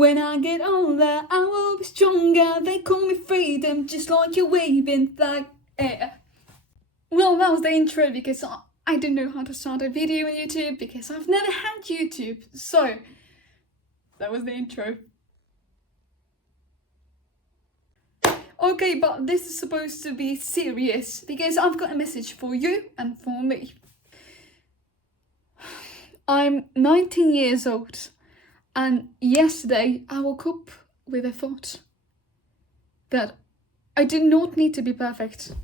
When I get older, I will be stronger. They call me freedom, just like a waving flag. Well, that was the intro because I don't know how to start a video on YouTube because I've never had YouTube. So, that was the intro. Okay, but this is supposed to be serious because I've got a message for you and for me. I'm 19 years old and yesterday I woke up with a thought that I do not need to be perfect.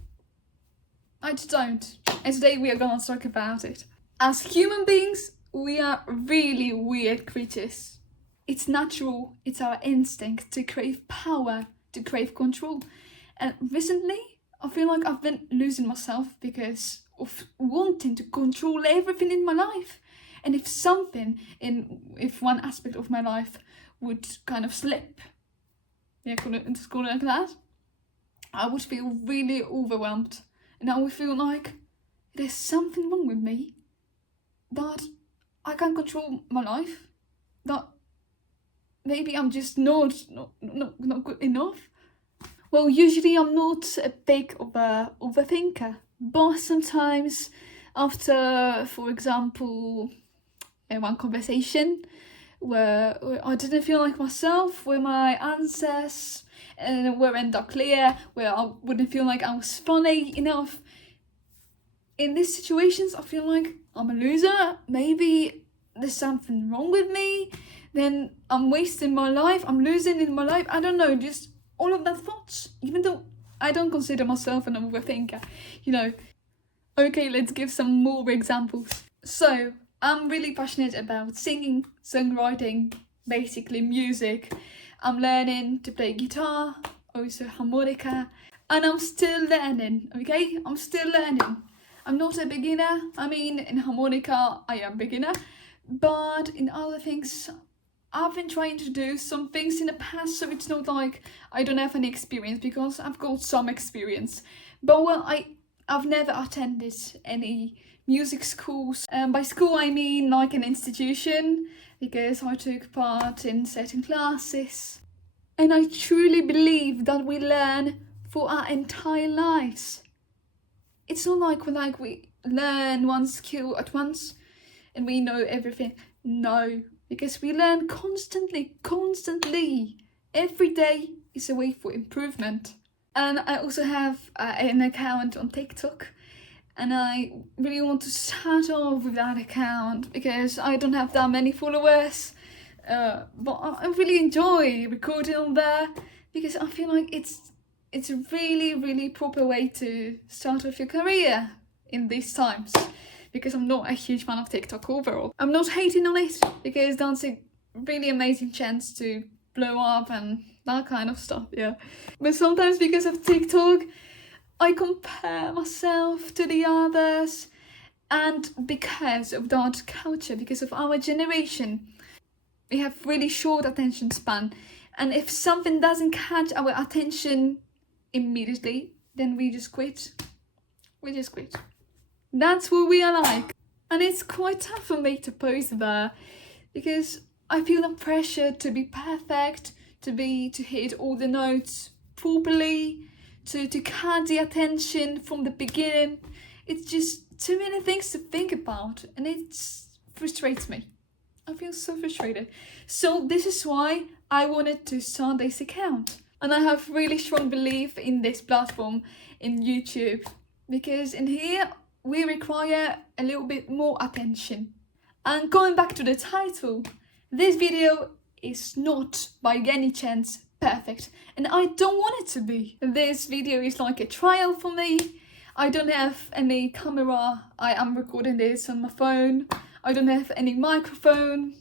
I just don't. And today we are gonna talk about it. As human beings, we are really weird creatures. It's natural, it's our instinct to crave power, to crave control. And recently, I feel like I've been losing myself because of wanting to control everything in my life. And if one aspect of my life would kind of slip, just call it like that, I would feel really overwhelmed. And I would feel like there's something wrong with me, that I can't control my life, that maybe I'm just not good enough. Well, usually I'm not a big overthinker, but sometimes after, for example, one conversation where I didn't feel like myself, where my answers weren't that clear, where I wouldn't feel like I was funny enough. In these situations, I feel like I'm a loser. Maybe there's something wrong with me. Then I'm wasting my life. I'm losing in my life. I don't know, just all of that thoughts. Even though I don't consider myself an overthinker, Okay, let's give some more examples. So, I'm really passionate about singing, songwriting, basically music. I'm learning to play guitar, also harmonica, and I'm still learning, okay? I'm still learning. I'm not a beginner. I mean, in harmonica, I am beginner, but in other things, I've been trying to do some things in the past, so it's not like I don't have any experience, because I've got some experience. But well, I've never attended any music schools. By school I mean like an institution, because I took part in certain classes. And I truly believe that we learn for our entire lives. It's not like we learn one skill at once and we know everything. No, because we learn constantly. Every day is a way for improvement. And I also have an account on TikTok, and I really want to start off with that account because I don't have that many followers, but I really enjoy recording on there because I feel like it's a really proper way to start off your career in these times, because I'm not a huge fan of TikTok overall. I'm not hating on it because that's a really amazing chance to blow up and that kind of stuff, yeah. But sometimes because of TikTok, I compare myself to the others, and because of that culture, because of our generation, we have really short attention span, and if something doesn't catch our attention immediately, then we just quit. That's what we are like. And it's quite tough for me to post there because I feel the pressure to be perfect, to hit all the notes properly, to catch the attention from the beginning. It's just too many things to think about, and it frustrates me. I feel so frustrated. So this is why I wanted to start this account. And I have really strong belief in this platform, in YouTube, because in here we require a little bit more attention. And going back to the title, this video is not by any chance perfect, and I don't want it to be. This video is like a trial for me. I don't have any camera. I am recording this on my phone. I don't have any microphone,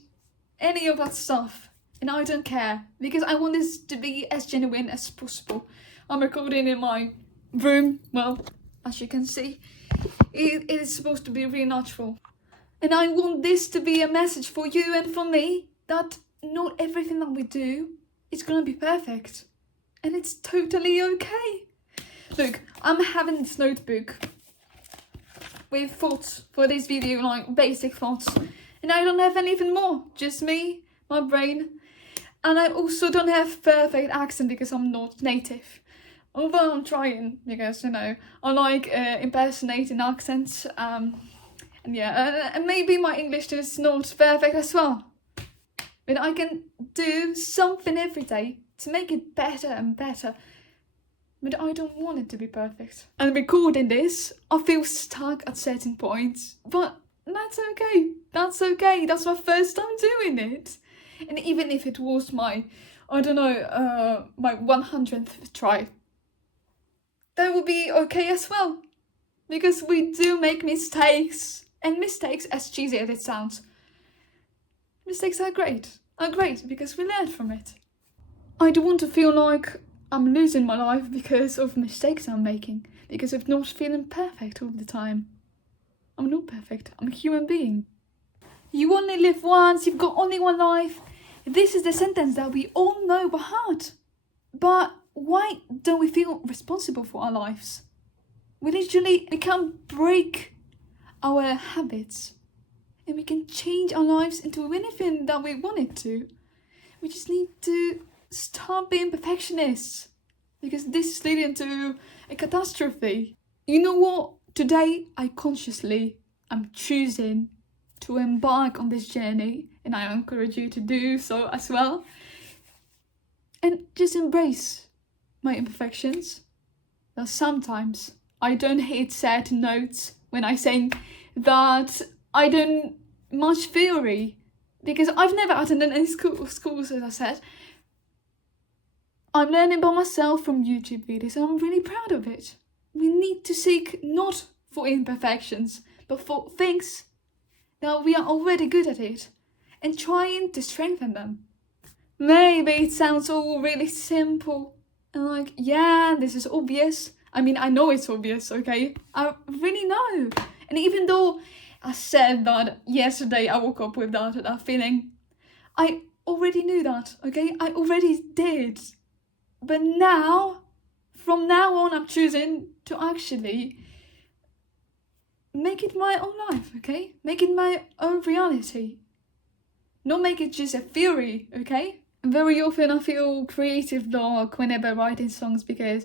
any of that stuff, and I don't care because I want this to be as genuine as possible. I'm recording in my room. Well, as you can see, it is supposed to be really natural, and I want this to be a message for you and for me that not everything that we do is gonna be perfect, and it's totally okay. Look, I'm having this notebook with thoughts for this video, like basic thoughts, and I don't have anything more, just me, my brain, And I also don't have perfect accent because I'm not native. Although I'm trying, because, you know, I like impersonating accents. And yeah, and maybe my English is not perfect as well. But I can do something every day to make it better and better. But I don't want it to be perfect. And recording this, I feel stuck at certain points. But that's okay. That's okay. That's my first time doing it. And even if it was my, I don't know, my 100th try, that would be okay as well. Because we do make mistakes. And mistakes, as cheesy as it sounds, mistakes are great. Are great because we learn from it. I don't want to feel like I'm losing my life because of mistakes I'm making. Because of not feeling perfect all the time. I'm not perfect. I'm a human being. You only live once, you've got only one life. This is the sentence that we all know by heart. But why don't we feel responsible for our lives? We can't break our habits. And we can change our lives into anything that we want it to. We just need to stop being perfectionists. Because this is leading to a catastrophe. You know what? Today, I'm choosing to embark on this journey, and I encourage you to do so as well. And just embrace my imperfections. Now, sometimes I don't hit certain notes when I sing, that I don't much theory, because I've never attended any schools, as I said. I'm learning by myself from YouTube videos, and I'm really proud of it. We need to seek not for imperfections, but for things that we are already good at it, and trying to strengthen them. Maybe it sounds all really simple, and like, yeah, this is obvious. I mean, I know it's obvious, okay? I really know. And even though I said that yesterday I woke up with that feeling, I already knew that, okay? I already did. But now, from now on, I'm choosing to actually make it my own life, okay? Make it my own reality. Not make it just a theory, okay? Very often I feel creative block whenever writing songs because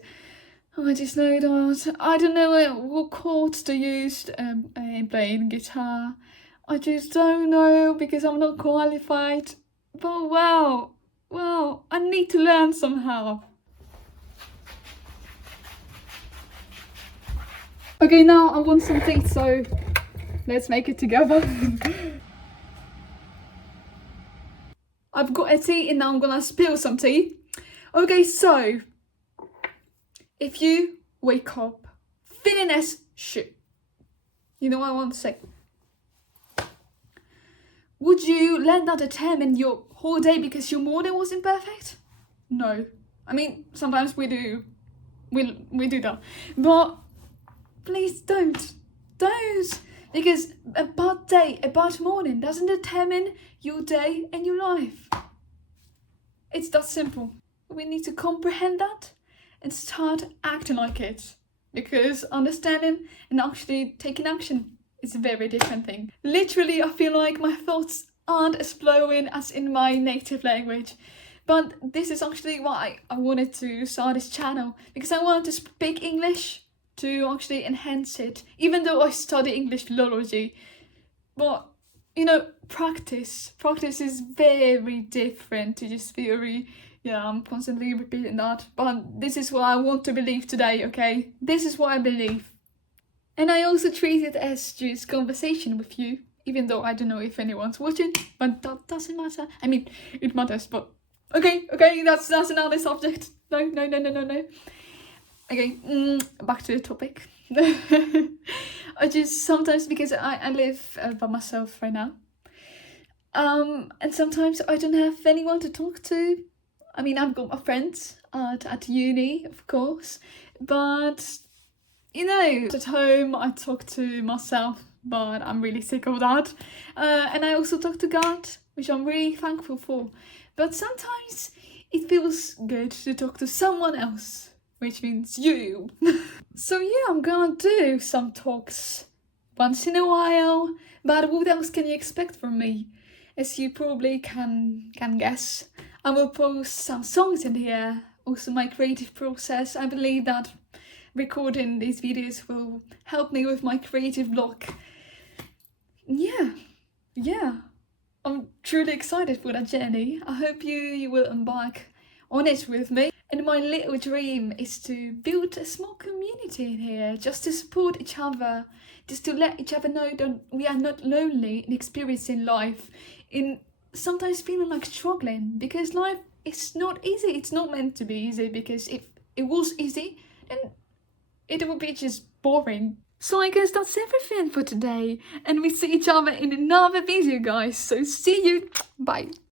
I just know that I don't know what chords to use in playing guitar. I just don't know because I'm not qualified. But wow, I need to learn somehow. Okay, now I want some tea, so let's make it together. I've got a tea and now I'm gonna spill some tea. Okay, so if you wake up feeling as shit, you know what I want to say? Would you let that determine your whole day because your morning wasn't perfect? No. I mean, sometimes we do. We do that. But please don't. Don't. Because a bad day, a bad morning doesn't determine your day and your life. It's that simple. We need to comprehend that and start acting like it. Because understanding and actually taking action is a very different thing. Literally, I feel like my thoughts aren't as flowing as in my native language. But this is actually why I wanted to start this channel. Because I wanted to speak English to actually enhance it. Even though I study English philology. But, you know, practice is very different to just theory. Yeah, I'm constantly repeating that. But this is what I want to believe today, okay? This is what I believe. And I also treat it as just conversation with you. Even though I don't know if anyone's watching. But that doesn't matter. I mean, it matters, but... Okay, that's another subject. No. Okay, back to the topic. I just sometimes, because I live by myself right now. And sometimes I don't have anyone to talk to. I mean, I've got my friends at uni, of course. But, you know, at home I talk to myself, but I'm really sick of that. And I also talk to God, which I'm really thankful for. But sometimes it feels good to talk to someone else, which means you. So yeah, I'm gonna do some talks once in a while, but what else can you expect from me? As you probably can guess, I will post some songs in here, also my creative process. I believe that recording these videos will help me with my creative block. Yeah, I'm truly excited for that journey. I hope you will embark on it with me. And my little dream is to build a small community in here, just to support each other, just to let each other know that we are not lonely in experiencing life, in sometimes feeling like struggling, because life is not easy. It's not meant to be easy, because if it was easy, then it would be just boring. So I guess that's everything for today, and we see each other in another video, guys. So see you, bye.